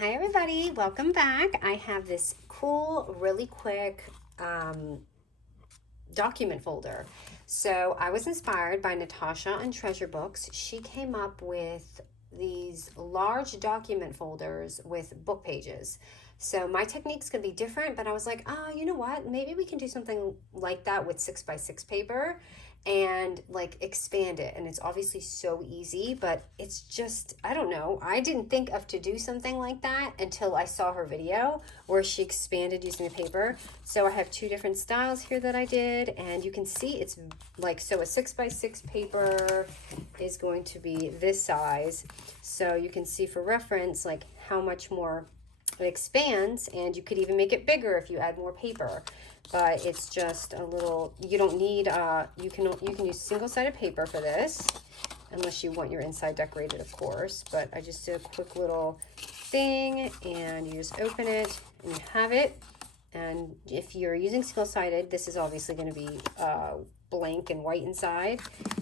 Hi everybody, welcome back. I have this cool, really quick document folder. So I was inspired by Natasha on Treasure Books. She came up with these large document folders with book pages. So my technique's gonna be different, but I was like, you know what? Maybe we can do something like that with 6x6 paper and like expand it. And it's obviously so easy, but it's just, I don't know. I didn't think of to do something like that until I saw her video where she expanded using the paper. So I have two different styles here that I did, and you can see it's like, so a 6x6 paper is going to be this size. So you can see for reference, like how much more it expands, and you could even make it bigger if you add more paper. But it's just a little, you don't need, you can use single-sided paper for this, unless you want your inside decorated, of course. But I just did a quick little thing, and you just open it, and you have it. And if you're using single-sided, this is obviously going to be blank and white inside.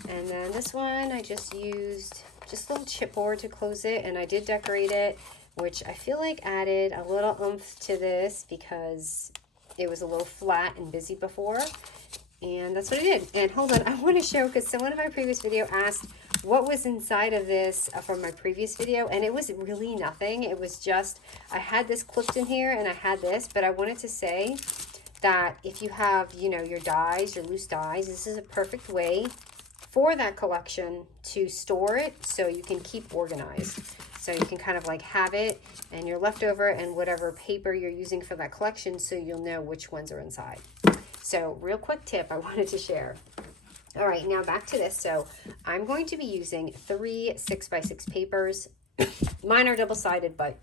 And then this one, I just used just a little chipboard to close it, and I did decorate it, which I feel like added a little oomph to this because it was a little flat and busy before. And that's what I did. And hold on, I want to show, because someone in my previous video asked what was inside of this from my previous video, and it was really nothing. It was just, I had this clipped in here and I had this, but I wanted to say that if you have, you know, your dies, your loose dies, this is a perfect way for that collection to store it so you can keep organized. So you can kind of like have it and your leftover and whatever paper you're using for that collection, so you'll know which ones are inside. So real quick tip I wanted to share. All right, now back to this. So I'm going to be using 3 6x6 papers. Mine are double-sided, but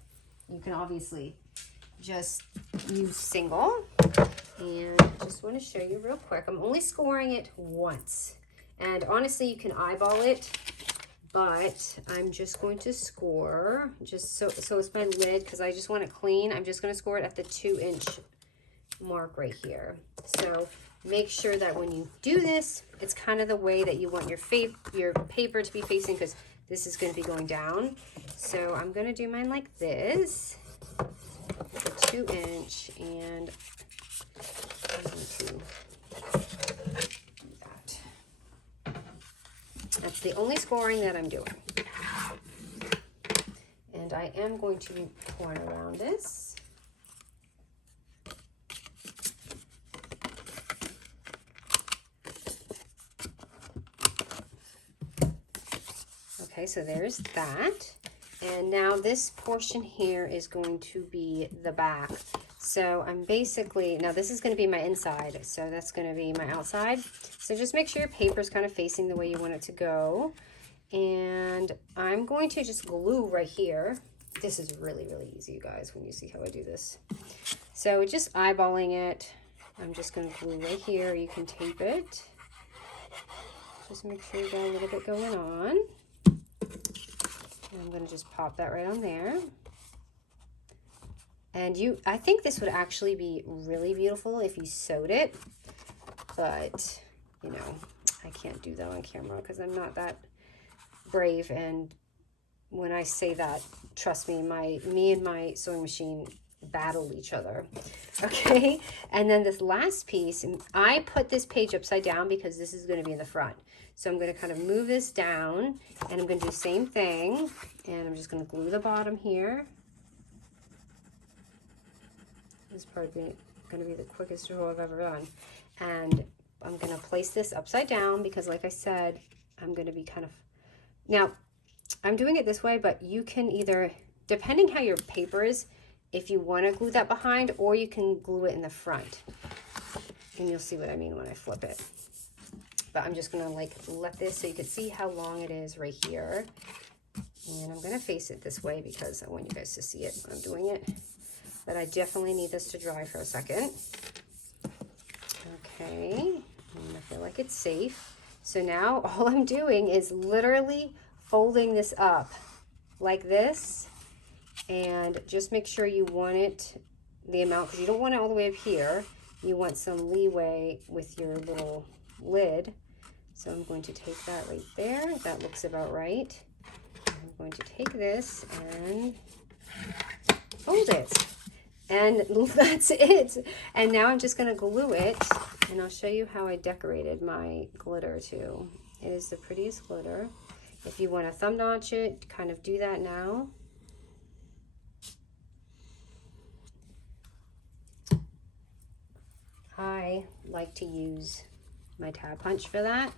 you can obviously just use single. And I just want to show you real quick. I'm only scoring it once. And honestly, you can eyeball it, but I'm just going to score, just so it's my lid, because I just want it clean. I'm just going to score it at the 2-inch mark right here. So make sure that when you do this, it's kind of the way that you want your paper to be facing, because this is going to be going down. So I'm going to do mine like this, with a 2-inch, and I'm going to do that. That's the only scoring that I'm doing. And I am going to be pouring around this. Okay, so there's that. And now this portion here is going to be the back. So I'm basically, now this is going to be my inside, so that's going to be my outside. So just make sure your paper is kind of facing the way you want it to go. And I'm going to just glue right here. This is really, really easy, you guys, when you see how I do this. So just eyeballing it, I'm just going to glue right here. You can tape it. Just make sure you got a little bit going on. And I'm going to just pop that right on there. And I think this would actually be really beautiful if you sewed it, but you know, I can't do that on camera because I'm not that brave. And when I say that, trust me, me and my sewing machine battle each other. Okay, and then this last piece, I put this page upside down because this is going to be in the front. So I'm going to kind of move this down, and I'm going to do the same thing, and I'm just going to glue the bottom here. This is probably going to be the quickest row I've ever done. And I'm going to place this upside down because, like I said, I'm going to be kind of, now I'm doing it this way, but you can either, depending how your paper is, if you want to glue that behind, or you can glue it in the front. And you'll see what I mean when I flip it. But I'm just going to like let this so you can see how long it is right here. And I'm going to face it this way because I want you guys to see it when I'm doing it. But I definitely need this to dry for a second. Okay, and I feel like it's safe. So now all I'm doing is literally folding this up like this, and just make sure you want it, the amount, because you don't want it all the way up here. You want some leeway with your little lid. So I'm going to take that right there. That looks about right. I'm going to take this and hold it. And that's it. And now I'm just going to glue it, and I'll show you how I decorated my glitter too. It is the prettiest glitter. If you want to thumb notch it, kind of do that now. I like to use my tab punch for that.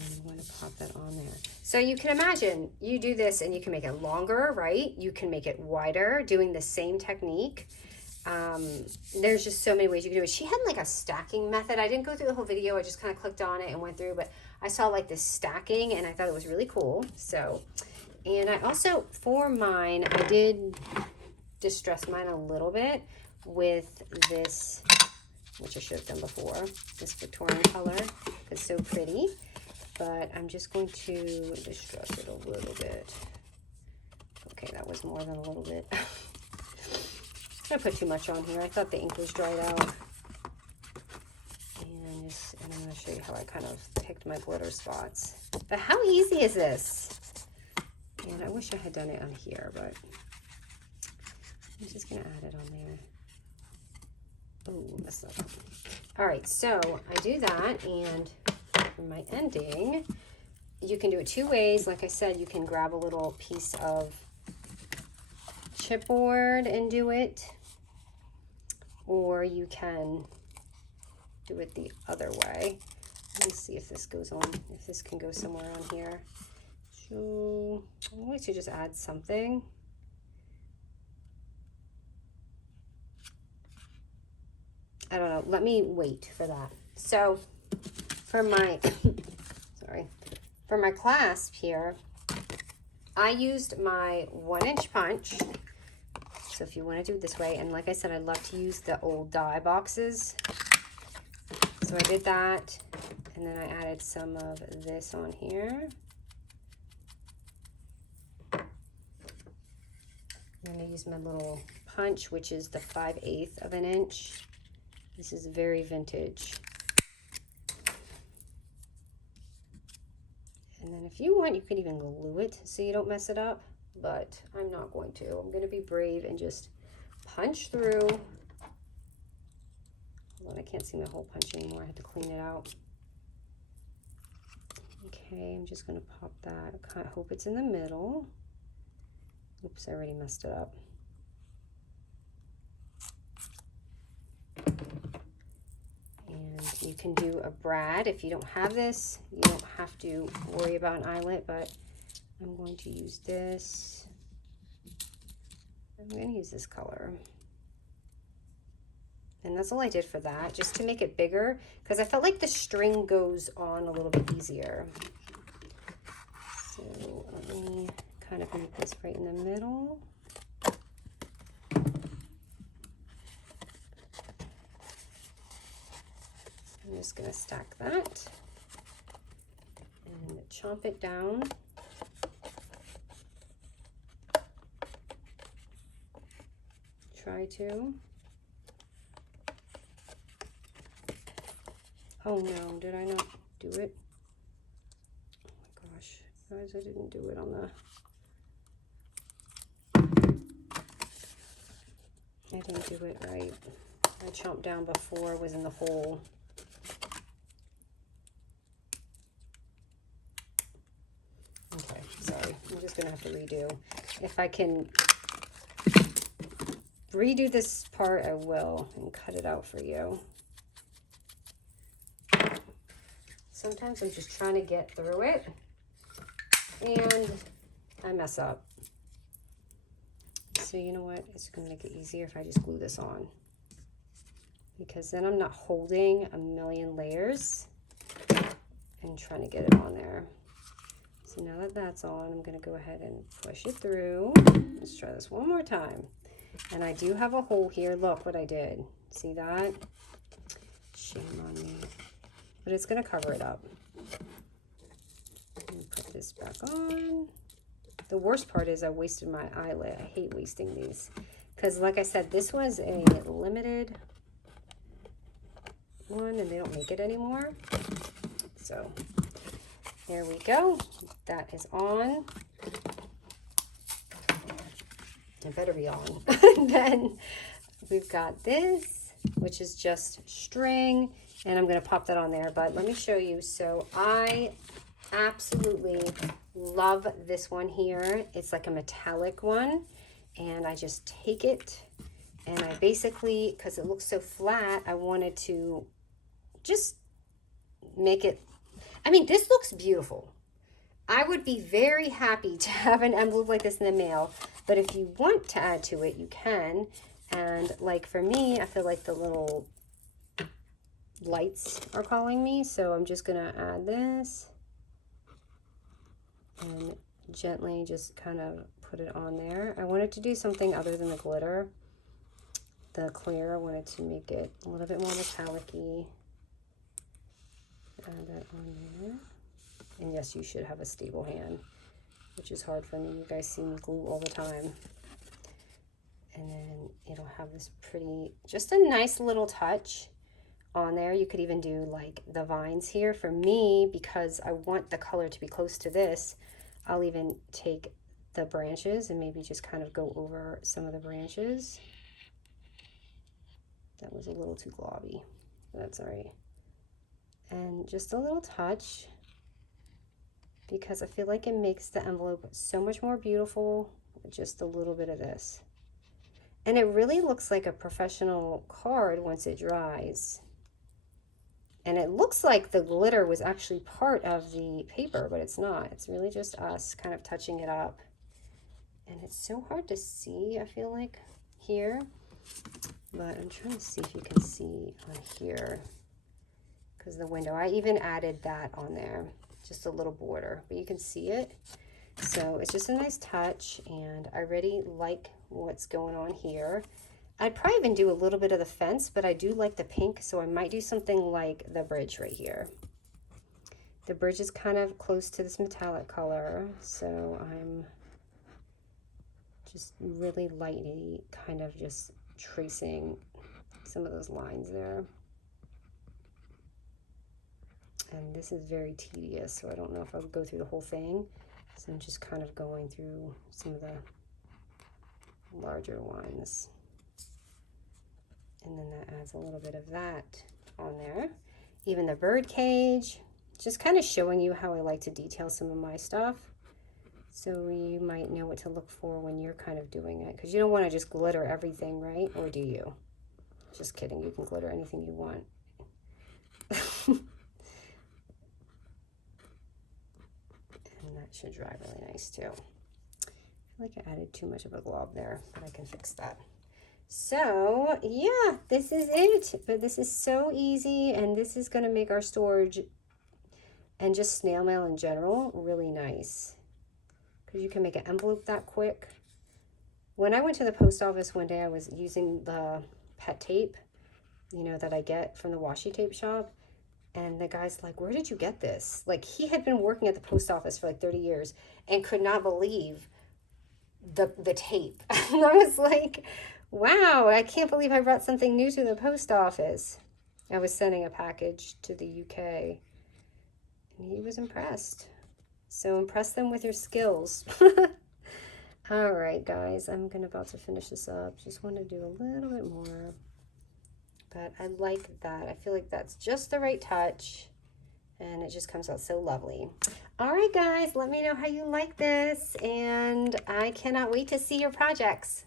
I'm going to pop that on there. So you can imagine you do this and you can make it longer, right? You can make it wider doing the same technique. There's just so many ways you can do it. She had like a stacking method. I didn't go through the whole video. I just kind of clicked on it and went through, but I saw like this stacking and I thought it was really cool. So, and I also, for mine, I did distress mine a little bit with this, which I should have done before, this Victorian color. It's so pretty. But I'm just going to distress it a little bit. Okay, that was more than a little bit. I put too much on here. I thought the ink was dried out. And I'm going to show you how I kind of picked my glitter spots. But how easy is this? And I wish I had done it on here, but I'm just going to add it on there. Oh, messed that up. All right, so I do that, and for my ending, you can do it two ways. Like I said, you can grab a little piece of chipboard and do it, or you can do it the other way. Let me see if this goes on, if this can go somewhere on here. So I like to just add something. I don't know, let me wait for that. So for my, for my clasp here, I used my 1-inch punch. So if you want to do it this way, and like I said, I love to use the old die boxes. So I did that, and then I added some of this on here. And I used my little punch, which is the 5/8 of an inch. This is very vintage. And then if you want, you can even glue it so you don't mess it up, but I'm not going to. I'm going to be brave and just punch through. Hold on, I can't see my hole punch anymore. I had to clean it out. Okay, I'm just going to pop that. I hope it's in the middle. Oops, I already messed it up. And you can do a brad. If you don't have this, you don't have to worry about an eyelet, but I'm going to use this. I'm going to use this color. And that's all I did for that, just to make it bigger, because I felt like the string goes on a little bit easier. So let me kind of make this right in the middle. I'm just going to stack that and chomp it down. Try to. Oh no, did I not do it? Oh my gosh, guys, I didn't do it on the... I didn't do it right. I chomped down before it was in the hole. Okay, sorry. I'm just gonna have to redo. If I can redo this part, I will, and cut it out for you. Sometimes I'm just trying to get through it, and I mess up. So you know what? It's gonna make it easier if I just glue this on, because then I'm not holding a million layers and trying to get it on there. So now that that's on, I'm gonna go ahead and push it through. Let's try this one more time. And I do have a hole here. Look what I did. See that? Shame on me. But it's gonna cover it up. Let me put this back on. The worst part is I wasted my eyelet. I hate wasting these, because like I said, this was a limited one and they don't make it anymore. So There we go. That is on. It better be on. And then we've got this, which is just string, and I'm going to pop that on there, but let me show you. So I absolutely love this one here. It's like a metallic one, and I just take it and I basically, because it looks so flat, I wanted to just make it, I mean, this looks beautiful. I would be very happy to have an envelope like this in the mail, but if you want to add to it, you can. And like for me, I feel like the little lights are calling me, so I'm just gonna add this and gently just kind of put it on there. I wanted to do something other than the glitter. The clear, I wanted to make it a little bit more metallic-y. Add that on there. And yes, you should have a stable hand, which is hard for me. You guys see me glue all the time. And then it'll have this pretty, just a nice little touch on there. You could even do like the vines here. For me, because I want the color to be close to this, I'll even take the branches and maybe just kind of go over some of the branches. That was a little too globby, but that's all right. And just a little touch, because I feel like it makes the envelope so much more beautiful with just a little bit of this. And it really looks like a professional card once it dries. And it looks like the glitter was actually part of the paper, but it's not. It's really just us kind of touching it up. And it's so hard to see, I feel like, here. But I'm trying to see if you can see on here, because the window, I even added that on there, just a little border, but you can see it. So it's just a nice touch, and I really like what's going on here. I'd probably even do a little bit of the fence, but I do like the pink, so I might do something like the bridge right here. The bridge is kind of close to this metallic color, so I'm just really lightly kind of just tracing some of those lines there. And this is very tedious, so I don't know if I would go through the whole thing. So I'm just kind of going through some of the larger ones. And then that adds a little bit of that on there. Even the bird cage, just kind of showing you how I like to detail some of my stuff. So you might know what to look for when you're kind of doing it, because you don't want to just glitter everything, right? Or do you? Just kidding, you can glitter anything you want. And that should dry really nice too. I feel like I added too much of a glob there, but I can fix that. So yeah, this is it. But this is so easy, and this is going to make our storage and just snail mail in general really nice, because you can make an envelope that quick. When I went to the post office one day, I was using the pet tape, you know, that I get from the washi tape shop. And the guy's like, where did you get this? Like, he had been working at the post office for like 30 years and could not believe the tape. And I was like, wow, I can't believe I brought something new to the post office. I was sending a package to the UK, and he was impressed. So impress them with your skills. All right, guys, I'm about to finish this up. Just want to do a little bit more. But I like that. I feel like that's just the right touch, and it just comes out so lovely. All right, guys, let me know how you like this, and I cannot wait to see your projects.